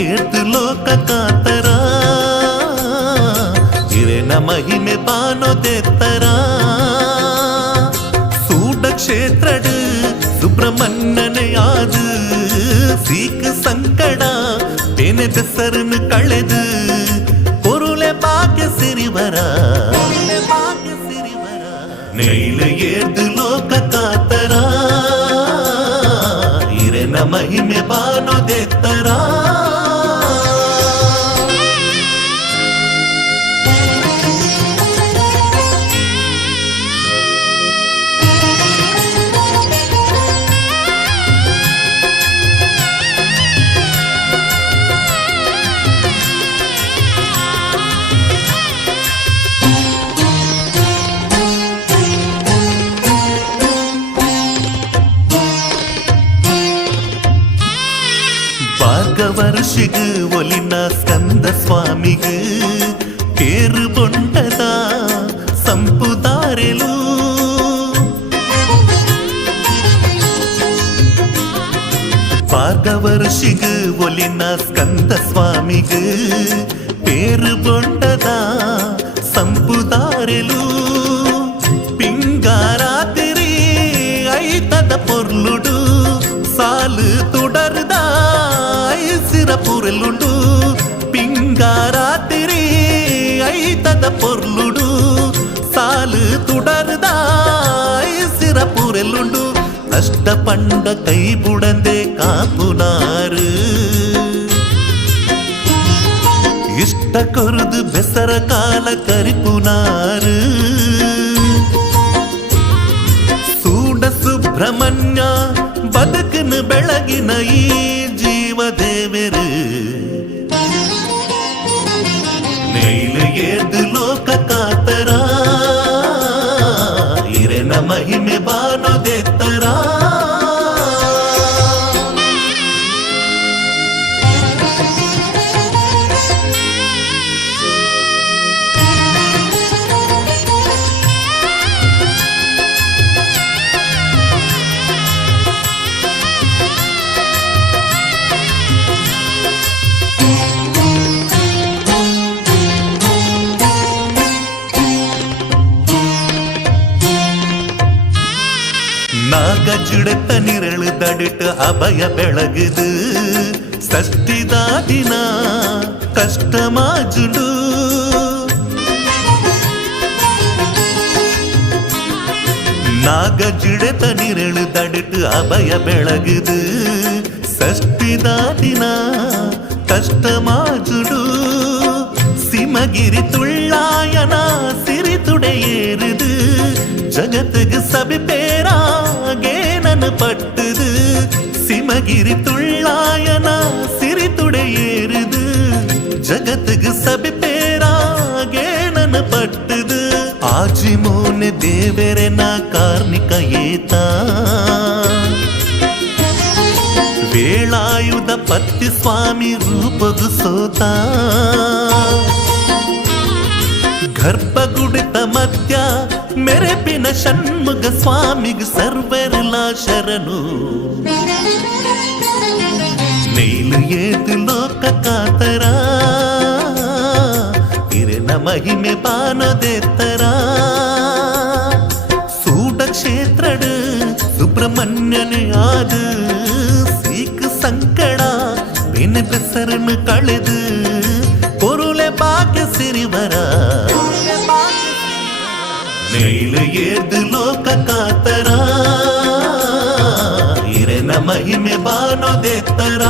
ಏರ್ದು ಲೋಕ ಕಾತರ ಹಿರೇನ ಮಹಿಮೆ ಬಾನೋದೆತ್ತರ ಸೂಡ ಕ್ಷೇತ್ರಡು ಸುಬ್ರಹ್ಮಣ್ಯನೆಯಾದು ಸೀಕ್ ಸಂಕಡ ಬೇನೆ ಬೆಸರನ್ನು ಕಳೆದು பொருளை பாக்க சிறிவரா நெய்ல ஏது லோಕ ಕಾತರ ಹಿರೇನ ಮಹಿಮೆ ಬಾನೋದೆತ್ತರ ವರ್ಷಿಗು ಒಲಿನ ಸ್ಕಂದ ಸ್ವಾಮಿಗು ಕೇರು ಬೊಂಡದ ಸಂಪುದಾರೆಲು ಭಾಗವರ್ಷಿಗು ಒಲಿನ ಸ್ಕಂದ ಸ್ವಾಮಿಗು ಕೇರು ಬೊಂಡದ ಸಂಪುದಾರೆಲು ಪಿಂಗಾರಾತಿರಿ ಐತದ ಪೊರ್ಲುಡು ಸಾಲು ತುಡರ್ದ ಸಿರಪುರಲುಂಡು ಪಿಂಗಾರಾತಿರಿ ಐತದ ಪೊರ್ಲುಡು ಸಾಲು ತುಡರ್ದ ಸಿರಪುರಲುಂಡು ಅಷ್ಟ ಪಂಡ ಕೈ ಬುಡಂದೆ ಕಾಪುನಾರು ಇಷ್ಟ ಕೊರುದು ಬೆಸರ ಕಾಲ ಕರಿಪುನಾರು ಸೂಡ ಸುಬ್ರಹ್ಮಣ್ಯ ಬದುಕಿನ ಬೆಳಗಿನ ಈ ಜೀವದೇವರು ನೈಲ ಏದು ಲೋಕ ಕಾತರ ಹಿರೇನ ಮಹಿಮೆ ಬಾನೋದೆತ್ತರ நாகஜுடத்த நிரழு தடுட்டு அபய ಬೆಳಗುದು சஷ்டித ದಿನ ಕಷ್ಟಮಾಜುಡು நாகஜுடத்த நிரழு தடுட்டு அபய ಬೆಳಗುದು சஷ்டித ದಿನ கஷ்டமாஜுடு சிமகிரி துள்ளாயன சிரித்துடையேறுது ஜகத்துக்கு சபி பேராகே நனு பட்டுது சிமகிரி துள்ளாயன சிரித்துடையேறுது ஜகத்துக்கு சபி பேராகே நனு பட்டுது ஆஜி மோನೆ ದೇವರೆನ ಕಾರ್ಣಿಕ ಏತ ವೇಳಾಯುಧ ಪತ್ತಿ ಸ್ವಾಮಿ ರೂಪದು ಸೋತ ಗರ್ಭಗುಡಿತ ಮಧ್ಯ ಮೆರೆಪಿನ ಷಣ್ಮುಗ ಸ್ವಾಮಿಗೆ ಸರ್ವರಿಲ ಶರಣು ನೈಲು ಏದು ಲೋಕ ಕಾತರ ಹಿರೇನ ಮಹಿಮೆ ಬಾನೋದೆತ್ತರ ಸೂಡ ಕ್ಷೇತ್ರಡು ಸುಬ್ರಹ್ಮಣ್ಯನೇ ಆದು ಸೀಕ್ ಸಂಕಡ ಬೇನೆ ಬೆಸರನ್ನು ಕಳೆದು பொருளை பாக்க சிறிவர ನೈಲ ಏದು ಲೋಕ ಕಾತರ ಹಿರೇನ ಮಹಿಮೆ ಬಾನೋದೆತ್ತರ